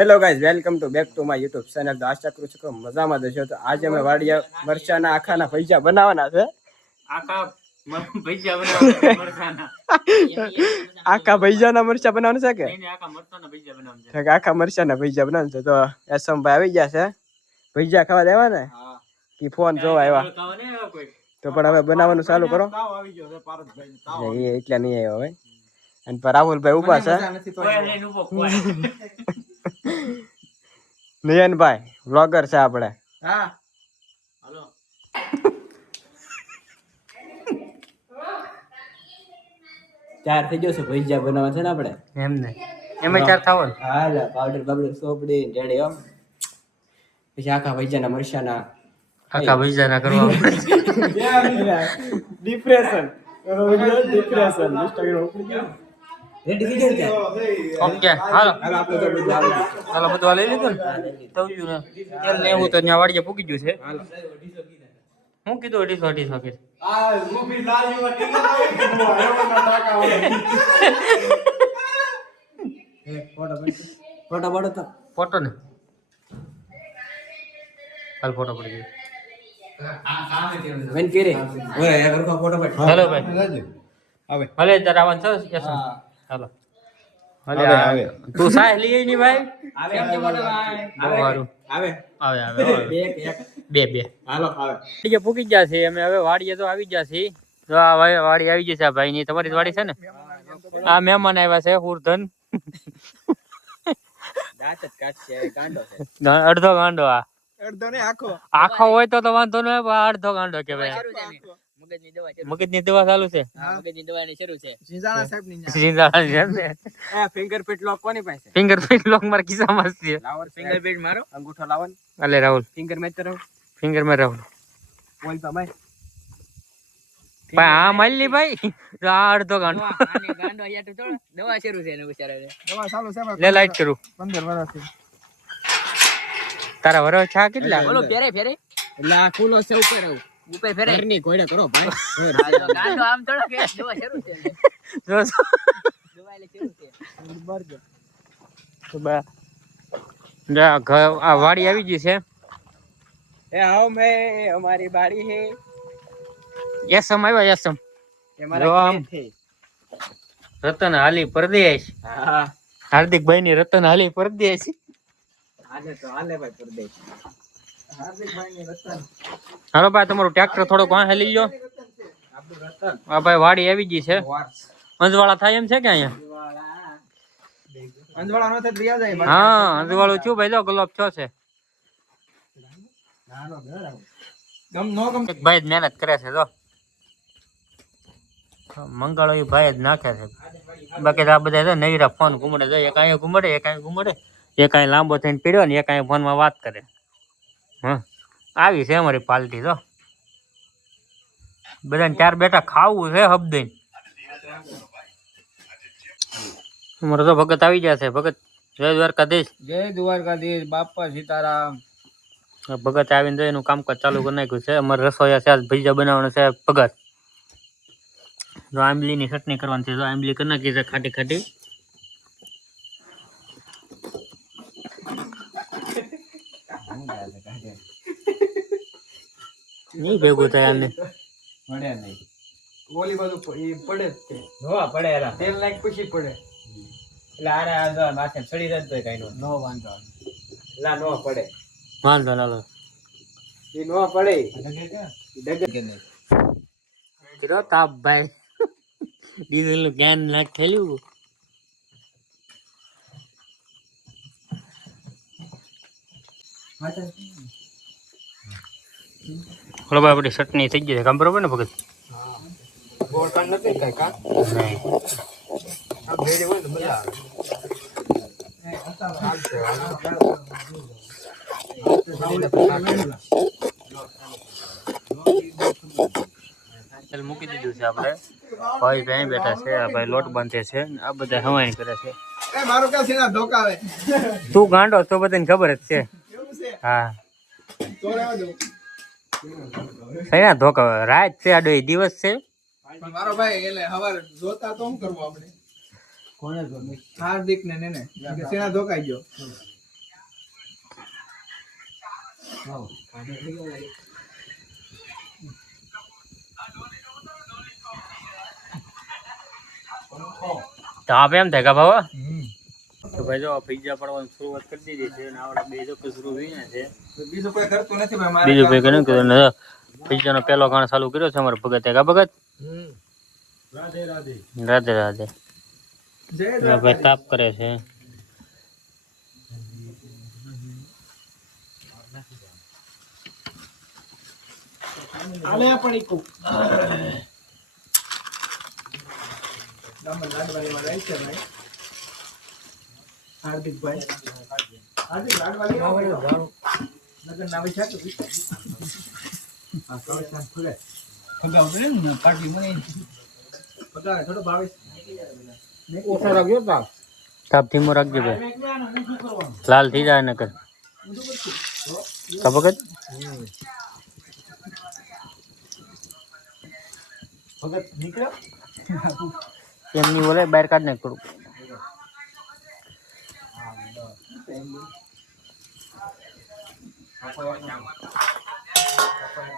Hello guys, welcome to back to my YouTube channel. તો આશા કરું છું કે મજામાં જશો. તો આજે અમે વાડિયા મરચાના આખાના ભજીયા બનાવવાના છે. આખા ભજીયાના મરચા બનાવવાના છે કે આખા મરચાના ભજીયા બનાવવાના છે. તો એસમભાઈ આવી ગયા છે ભજીયા ખાવા દેવા ને કે ફોન જોવા આવ્યા. તો પણ હવે બનાવવાનું ચાલુ કરો. એટલે નહીં આવ્યો હવે. અને પર રાહુલભાઈ ઉભા છે. નયનભાઈ વ્લોગર છે આપણે. હા હાલો. ચાર થઈ ગયો છે ભજીયા બનાવવા છે ને આપણે. એમ ને એમાં ચાર થાવો ને. હાલ પાવડર બાવડર સોપડી રેડી હો. પછી આખા ભજીયાના મરચાના આખા ભજીયાના કરવા ડિપ્રેશન ડિપ્રેશન ઇન્સ્ટાગ્રામ ઉપર રેડી થઈ ગયો છે. ઓકે હાલો આપણે તો બધું આવી ગયું. હાલો બધું લઈ લીધું ને તો ને તેલ ને એવું તો ત્યાં વાડીએ પૂકી ગયું છે. હાલો હું કીધું 250 કે આ મૂવી લાવ્યો ટીકા ફોટો તો ફોટો ને હાલ ફોટો પડી ગયો. વેન કેરે ઓય યાર કો ફોટો પડ. હેલો ભાઈ આવે ભલે જરા આવન છે યસ. હાલો ભલે આવે તું સાય લઈ ની ભાઈ આવે કેમ ફોટો ભાઈ આવે આવે આવે બે બે હાલો આવે ઠીક છે. પૂકી ગયા છે અમે હવે વાડીએ તો આવી ગયા છે. તો આ વાડી આવી જશે આ ભાઈ ની. તમારી વાડી છે ને. આ મહેમાન આવ્યા છે હુરધન દાંત જ કાઢશે ગાંડો છે. અડધો ગાંડો આ અડધો ને આખો હોય તો વાંધો ન હોય. અડધો ગાંડો કે ભાઈ મગજની દવા ચાલુ છે. મગજની દવાની શરૂ છે. સિંજાણા સાહેબ ની સિંજાણા છે ને. આ ફિંગરપ્રિન્ટ લોક કોની પાસે? ફિંગરપ્રિન્ટ લોક માર ખિસ્સામાં છે. લાવો ફિંગરપ્રિન્ટ મારો અંગૂઠો લાવો ને. અલે રાહુલ ફિંગર મેચ કરો. ફિંગર મેચ રાહુલ બોલ તો ભાઈ આ માલી ભાઈ આ અડધો ગાંડો આને ગાંડો અહીંયા તો થોડો દવા શરૂ છે ને બિચારા દવા ચાલુ છે. લે લાઈટ કરું 15 વર્ષથી તારા વરો છા કેટલા બોલો ફેરે ફેરે એટલે આ કુલો છે ઉપર આવું ઉપર ફેરે ઘરની કોઈડે કરો ભાઈ. ગાંડો આમ થોડો કે દવા શરૂ છે. જો દવા લે શરૂ છે બરજો તો બા જા આ વાડી આવી ગઈ છે. એ આવો મે અમારી બાડી હે યસમ આવ્યા યસમ રતન હાલી પરદેશ. હા હાર્દિકભાઈ ની રતન હાલી પરદેશ. હાલે તો હાલે ભાઈ પરદેશ. હાર્દિકભાઈ ની રતન હાલો ભાઈ તમારું ટ્રેક્ટર થોડુંક વાહે લઈ લો. આ ભાઈ વાડી આવી ગઈ છે. અંજવાળા થાય એમ છે કે અહીંયા અંજવાળા નો થાય લઈ જાય. હા અંજવાળું છું ભાઈ. લો ગુલાબ છો છે ભાઈ મહેનત કરે છે. જો મંગળો એ ભાઈ જ નાખે છે. બાકી આ બધા નવીરા ફોન ઘુમડે જાય. એક અહીંયા ઘુમડે એક અહીંયા ઘુમડે એક અહીં લાંબો થઈને પીડ્યો ને એક અહીં ફોનમાં વાત કરે. હા આવી છે અમારી પાર્ટી. તો બધાને ચાર બેઠા ખાવું છે હબદઈ. અમારે તો ભગત આવી ગયા છે. ભગત જય દ્વારકાધીશ. જય દ્વારકાધીશ બાપા સીતારામ. ભગત આવીને તો એનું કામકાજ ચાલુ કરી નાખ્યું છે. અમારે રસોઈયા છે ભજીયા બનાવવાનો છે ભગત. જો આંબલી ની ચટણી કરવાની છે. જો આંબલી કરી નાખી છે ખાટી ખાટી. નહીં ભેગું થાય આને પડે નહીં. ઓલી બાજુ પડે જ છે. નવા પડે તેલ નાખ પછી પડે એટલે આને આ માથે ચડી જાય તો કઈ નો વાંધો લા નો પડે વાંધો ના લો એ નો પડે ડગે કે નહીં કીધો તાપ ભાઈ ડીઝલ નું કેન નાખ થેલું. હલો ભાઈ આપણી ચટણી થઈ ગઈ છે. કામ બરોબર ને ભગત? ગોળ કાંડ નથી કઈ કા નહીં આ ભેડી હોય તો મજા આવે. તેલ મૂકી દીધું છે આપણે. ભાઈ ભાઈ બેઠા છે. આ ભાઈ લોટ બાંધે છે. આ બધા હવાઈ કરે છે. એ મારો કા સીના ધોકા આવે તું ગાંડો તો બધાને ખબર જ છે. હા તો રહેવા દો. સયા ધોકા રાત છે આ દિવસ છે મારો ભાઈ. એટલે હવારે જોતા તો શું કરવું આપણે? કોણે જોને હાર્દિક ને ને સીના ધોકાઈ ગયો તો આપ એમ થાય કે ભાવ તો ભાઈ જો પૈસા પડવાની શરૂઆત કરી દીધી છે અને આવડા બે જો શરૂ થઈને છે બીજું કોઈ કરતું નથી ભાઈ મારે. બીજું કઈ કર્યું કે પૈસાનો પહેલો ગાણ ચાલુ કર્યો છે અમારે ભગત કા ભગત રાધે રાધે. રાધે રાધે જય ભાઈ તાપ કરે છે આલે પણ ઈકો દામન લાડવાલી માં રહે છે ભાઈ હાર્દિકભાઈ. હાર્દિક લાડવાલી માં નગર ના વિચાર તો આ તો શાંત ખુલે પગાવ કરે ને પાટલી મને પગાવ થોડો 22 ઓછો રાખ્યો તાપ તાપ ધીમો રાખજો ભાઈ લાલ થઈ જાય નકર કા ભગત ભગત નીકળ્યો એમની બોલે બહાર કાઢ નાખ થોડું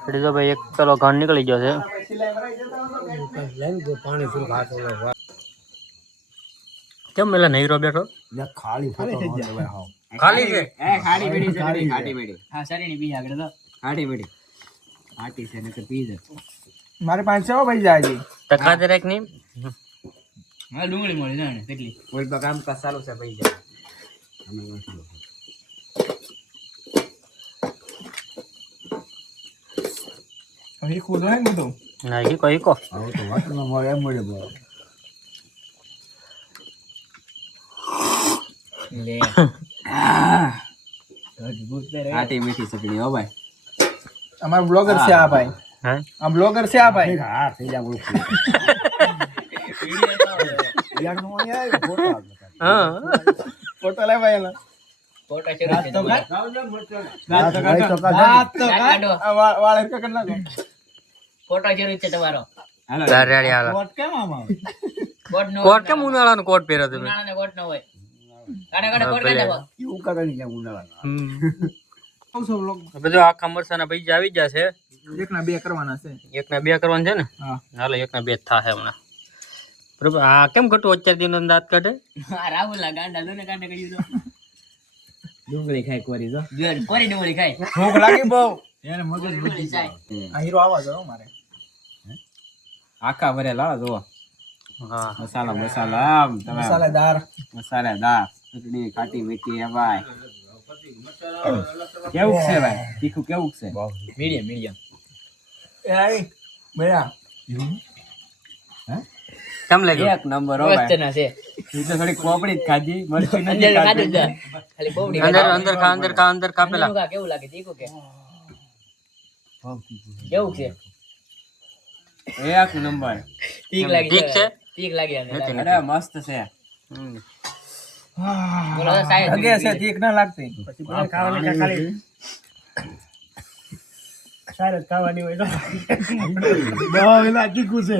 એટલે તો ભાઈ એક પેલો ઘાણ નીકળી ગયો છે કેમ મેલા નહીં રો બેઠો ખાલી થઈ જાય ખાલી છે ખાડી બેડી ખાડી બેડી હા સરીની બી આગળ તો ખાડી બેડી આટી છે નકર પી જ મારે 500 ભાઈ જાય છે ટકા દરેક ની હા ડુંગળી મળી જાય ને કેટલી ઓલ તો કામ કા ચાલુ છે ભાઈ જાય અહીં ખોદો હે બધું ના ઈ કોઈ કો આવો તો વાતમાં મળે એમ મળે બો લે આટી મીઠી ચટણી હો ભાઈ અમાર બ્લોગર છે આ ભાઈ હે આ બ્લોગર છે આ ભાઈ હા થઈ જા બોલ યાર નો આય ફોટો હા ફોટો લે ભાઈ એનો ફોટો શરૂ છે તો કાઢો વાળ હરકા કર નાખો ફોટો શરૂ છે તમારો હાલો રેડી હાલો કોટ કેમ આમાં કોટ કેમ ઉનાળાનો કોટ પહેર્યો તમે ઉનાળાનો કોટ ન હોય કાઢે કોટ કાઢે એવું કાઢે નહીં કેમ ઉનાળાનો બધું આખા મરસાના પૈસા આવી ગયા છે એક ના બે કરવાના છે એક ના બે કરવાના છે ને હા હાલો એક ના બે થાશે હમણાં બરોબર આ કેમ ઘટું અત્યાર દિન દાંત કાઢે આ રાહુલ ગાંડા લોને કાઢે કર્યું તો ડુંગળી ખાય કોરી જો કોરી ડુંગળી ખાય ભૂખ લાગી બહુ એને મગજ બુદ્ધિ જાય આ હીરો આવા જો મારે આખા ભરે લાવો જો હા મસાલા મસાલેદાર ચટણી ખાટી મીઠી હે ભાઈ કેવું છે ભાઈ તીખું કેવું છે મીડિયમ એ આવી બયા કેમ લાગ્યું એક નંબર હો ભાઈ વસ્તના છે ઈ તો થોડી કોપડી જ ખાધી મરચી નથી ખાધી ખાલી કોપડી અંદર કાપેલા કેવું લાગે તીખું કે કેવું છે એક નંબર તીખ લાગી અરે મસ્ત છે બોલો સાહેબ લગે છે તીખ ના લાગતી પછી બોલે ખાવાની ખાલી સાહેબ ખાવાની હોય તો બહુ એલા તીખું છે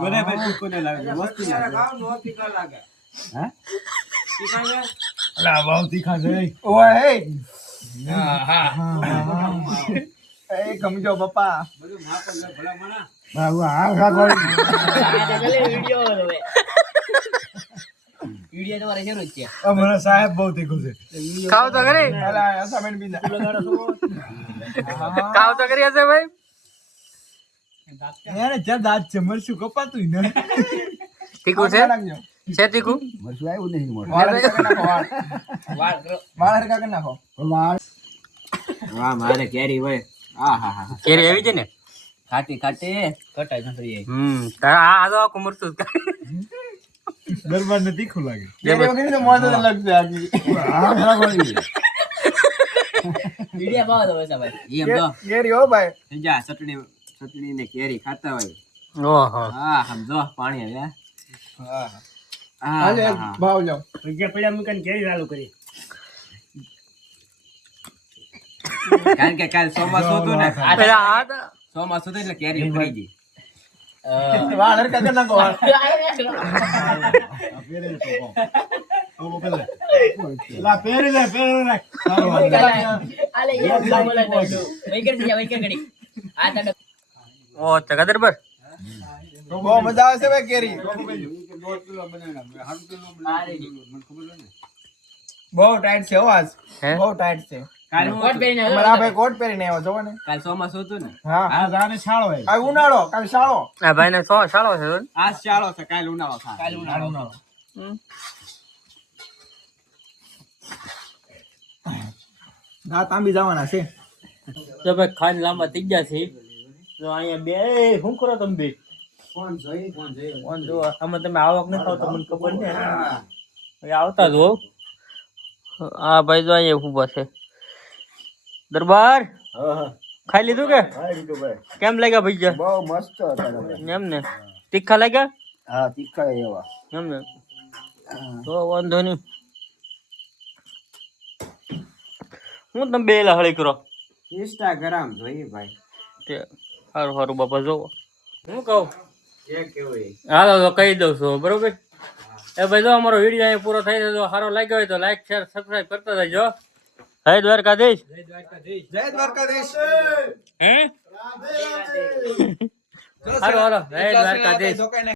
મને ભાઈ તીખું ન લાગે મસ્ત ખાવ નો તીખા લાગે હે તીખા છે અલા બહુ તીખા છે ઓય હે હા એ ગમજો પપ્પા બધું માપ લે ભલા મણા બાબુ આ ખાગો વિડિયો હવે વિડિયો તો મારે શરૂ જ છે અમારા સાહેબ બહુ તીખું છે ખાવ તો કરી અલા અસામેન્ટ બી ખાવ તો કરી હશે ભાઈ યાર જે દાંત છે મરશું કપાતું ને તીખું છે છે તીખું મરશું આવ્યું નહીં મોઢ વાળ હરકા કરી નાખો વાળ વાહ મારે કેરી હોય આ હા હા કેરી આવી છે ને ખાટી કટાઈ નથી આ તો આખું મરતું દરબાર ને તીખું લાગે કેરી વગર તો મોઢ તો લાગશે આજી આ ખરા કોની વિડિયો પાવ દો બસ ભાઈ એમ તો કેરી હો ભાઈ જા ચટણી ને કેરી ખાતા હોય ઓહો હા સમજો પાણી હવે હા હાલે ભાવ લો કે પડ્યા મુકન કેરી ચાલુ કરી કારણ કે કાલ ચોમાસું હતું ને ચોમાસું હતું એટલે કેરી ઉખડી ગઈ વાળ હરકા કર નાખો ઓ ચકદર પર બહુ મજા આવે છે ભાઈ કેરી બહુ ટાઈટ છે અવાજ હે બહુ ટાઈટ છે કોટ પહેરીને આવ્યો. અમારા ભાઈ કોટ પહેરીને આવ્યો જોવો ને કાલ ચોમાસું હતું ને હા આ જાને શાળો હે આ ઉનાળો કાલ શાળો આ ભાઈ ને શાળો છે આ શાળો છે કાલ ઉનાળો થાય કાલ ઉનાળો ના તાંબી જવાના છે તો ભાઈ ખાન લાંબા થઈ ગયા છે તો અહીંયા બે શું કરો તમે બે ફોન જોઈ ફોન જો આમાં તમે આવક નથી આવતો મને ખબર ને આવતા જ હો આ ભાઈ જો અહીંયા ઊભા છે દરબાર ખાઈ લીધું કે કેમ લાગ્યા ભૈયા બહુ મસ્ત હતા એમ ને તીખા લાગ્યા હા તીખા એવા એમ ને તો વાંધો નહીં હું તમે બે હળી કરો ઇન્સ્ટાગ્રામ જોઈએ ભાઈ તે સારું સારું બાપા જોવો હું કહું જે કેવું હાલો તો કહી દઉં છું બરોબર એ ભાઈ જો અમારો વિડીયો અહીંયા પૂરો થઈ જાય તો સારો લાગ્યો હોય તો લાઈક શેર સબસ્ક્રાઈબ કરતા જજો હે દ્વારકાધીશ જય દ્વારકાધીશ હે હાલો હાલો હે દ્વારકાધીશ